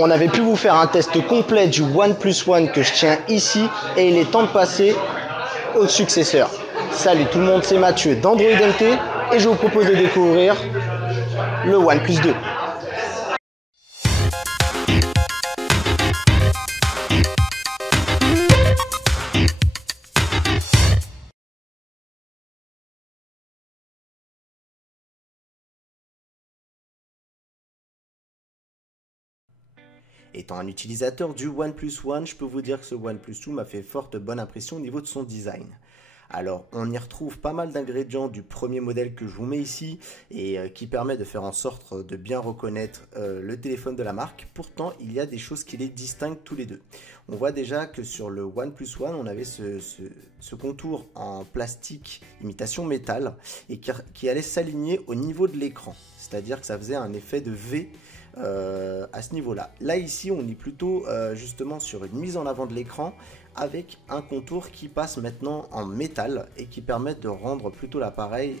On avait pu vous faire un test complet du OnePlus One que je tiens ici et il est temps de passer au successeur. Salut tout le monde, c'est Mathieu d'Android MT et je vous propose de découvrir le OnePlus 2. Étant un utilisateur du OnePlus One, je peux vous dire que ce OnePlus 2 m'a fait forte bonne impression au niveau de son design. Alors, on y retrouve pas mal d'ingrédients du premier modèle que je vous mets ici et qui permet de faire en sorte de bien reconnaître le téléphone de la marque. Pourtant, il y a des choses qui les distinguent tous les deux. On voit déjà que sur le OnePlus One, on avait ce contour en plastique imitation métal et qui allait s'aligner au niveau de l'écran. C'est-à-dire que ça faisait un effet de V à ce niveau-là. Là, ici, on est plutôt justement sur une mise en avant de l'écran avec un contour qui passe maintenant en métal et qui permet de rendre plutôt l'appareil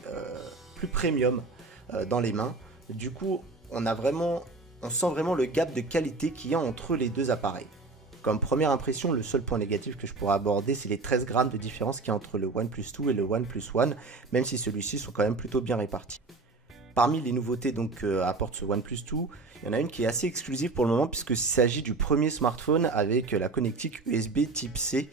plus premium dans les mains. Du coup, on sent vraiment le gap de qualité qu'il y a entre les deux appareils. Comme première impression, le seul point négatif que je pourrais aborder, c'est les 13 grammes de différence qu'il y a entre le OnePlus 2 et le OnePlus One, même si ceux-ci sont quand même plutôt bien répartis. Parmi les nouveautés apporte ce OnePlus 2, il y en a une qui est assez exclusive pour le moment puisqu'il s'agit du premier smartphone avec la connectique USB type C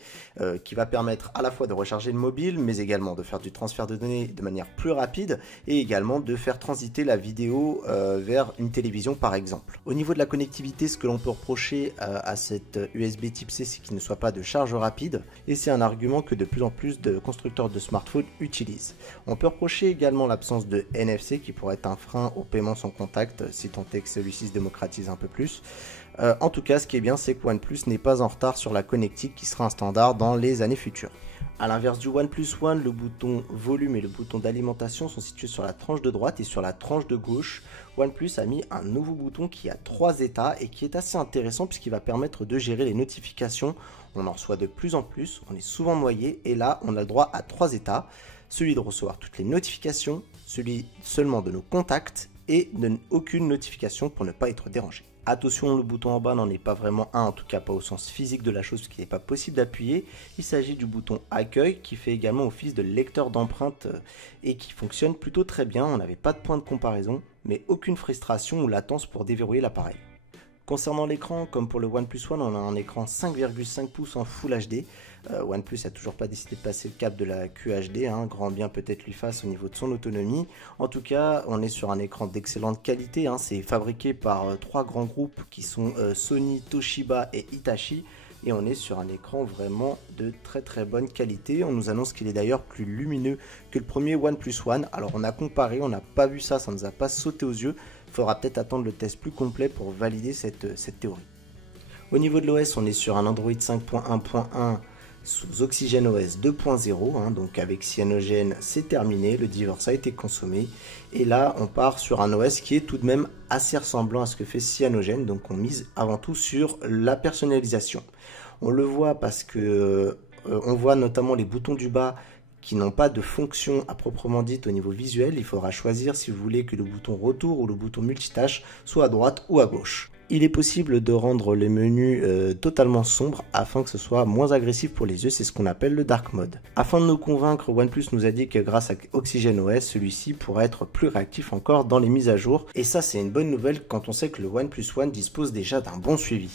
qui va permettre à la fois de recharger le mobile mais également de faire du transfert de données de manière plus rapide et également de faire transiter la vidéo vers une télévision par exemple. Au niveau de la connectivité, ce que l'on peut reprocher à cette USB type C, c'est qu'il ne soit pas de charge rapide et c'est un argument que de plus en plus de constructeurs de smartphones utilisent. On peut reprocher également l'absence de NFC qui pourrait être un frein au paiement sans contact si tant est que celui-ci se démocratise un peu plus. En tout cas, ce qui est bien, c'est que OnePlus n'est pas en retard sur la connectique qui sera un standard dans les années futures. A l'inverse du OnePlus One, le bouton volume et le bouton d'alimentation sont situés sur la tranche de droite et sur la tranche de gauche. OnePlus a mis un nouveau bouton qui a 3 états et qui est assez intéressant puisqu'il va permettre de gérer les notifications. On en reçoit de plus en plus, on est souvent noyé et là on a le droit à 3 états. Celui de recevoir toutes les notifications, celui seulement de nos contacts et de aucune notification pour ne pas être dérangé. Attention, le bouton en bas n'en est pas vraiment un, en tout cas pas au sens physique de la chose, puisqu'il n'est pas possible d'appuyer. Il s'agit du bouton accueil qui fait également office de lecteur d'empreintes et qui fonctionne plutôt très bien. On n'avait pas de point de comparaison, mais aucune frustration ou latence pour déverrouiller l'appareil. Concernant l'écran, comme pour le OnePlus One, on a un écran 5,5 pouces en Full HD. OnePlus n'a toujours pas décidé de passer le cap de la QHD, grand bien peut-être lui fasse au niveau de son autonomie. En tout cas, on est sur un écran d'excellente qualité, c'est fabriqué par 3 grands groupes qui sont Sony, Toshiba et Hitachi. Et on est sur un écran vraiment de très très bonne qualité. On nous annonce qu'il est d'ailleurs plus lumineux que le premier OnePlus One. Alors on a comparé, on n'a pas vu ça, ça ne nous a pas sauté aux yeux. Il faudra peut-être attendre le test plus complet pour valider cette théorie. Au niveau de l'OS, on est sur un Android 5.1.1 sous OxygenOS 2.0, donc avec Cyanogen c'est terminé, le divorce a été consommé. Et là on part sur un OS qui est tout de même assez ressemblant à ce que fait Cyanogen, donc on mise avant tout sur la personnalisation. On le voit parce que on voit notamment les boutons du bas qui n'ont pas de fonction à proprement dite au niveau visuel. Il faudra choisir si vous voulez que le bouton retour ou le bouton multitâche soit à droite ou à gauche. Il est possible de rendre les menus totalement sombres afin que ce soit moins agressif pour les yeux, c'est ce qu'on appelle le dark mode. Afin de nous convaincre, OnePlus nous a dit que grâce à OxygenOS, celui-ci pourrait être plus réactif encore dans les mises à jour. Et ça c'est une bonne nouvelle quand on sait que le OnePlus One dispose déjà d'un bon suivi.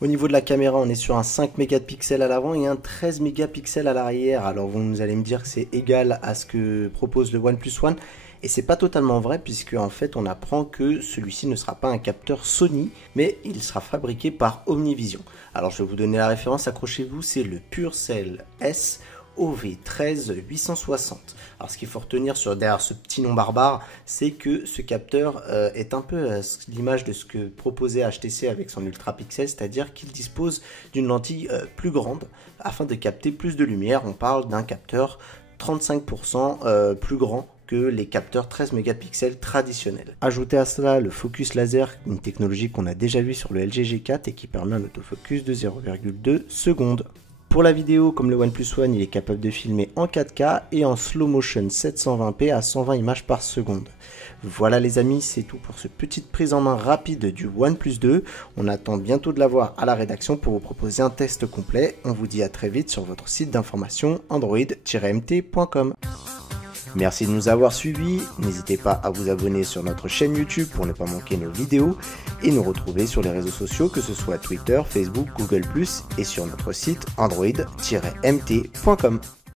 Au niveau de la caméra, on est sur un 5 mégapixels à l'avant et un 13 mégapixels à l'arrière. Alors vous allez me dire que c'est égal à ce que propose le OnePlus One. Et c'est pas totalement vrai puisque en fait on apprend que celui-ci ne sera pas un capteur Sony mais il sera fabriqué par OmniVision. Alors je vais vous donner la référence, accrochez-vous, c'est le PureCell S OV13-860. Alors ce qu'il faut retenir derrière ce petit nom barbare, c'est que ce capteur est un peu à l'image de ce que proposait HTC avec son Ultra Pixel, c'est-à-dire qu'il dispose d'une lentille plus grande afin de capter plus de lumière. On parle d'un capteur 35% plus grand que les capteurs 13 mégapixels traditionnels. Ajoutez à cela le focus laser, une technologie qu'on a déjà vue sur le LG G4 et qui permet un autofocus de 0,2 secondes. Pour la vidéo, comme le OnePlus One, il est capable de filmer en 4K et en slow motion 720p à 120 images par seconde. Voilà les amis, c'est tout pour cette petite prise en main rapide du OnePlus 2. On attend bientôt de l'avoir à la rédaction pour vous proposer un test complet. On vous dit à très vite sur votre site d'information android-mt.com. Merci de nous avoir suivis, n'hésitez pas à vous abonner sur notre chaîne YouTube pour ne pas manquer nos vidéos et nous retrouver sur les réseaux sociaux que ce soit Twitter, Facebook, Google+, et sur notre site android-mt.com.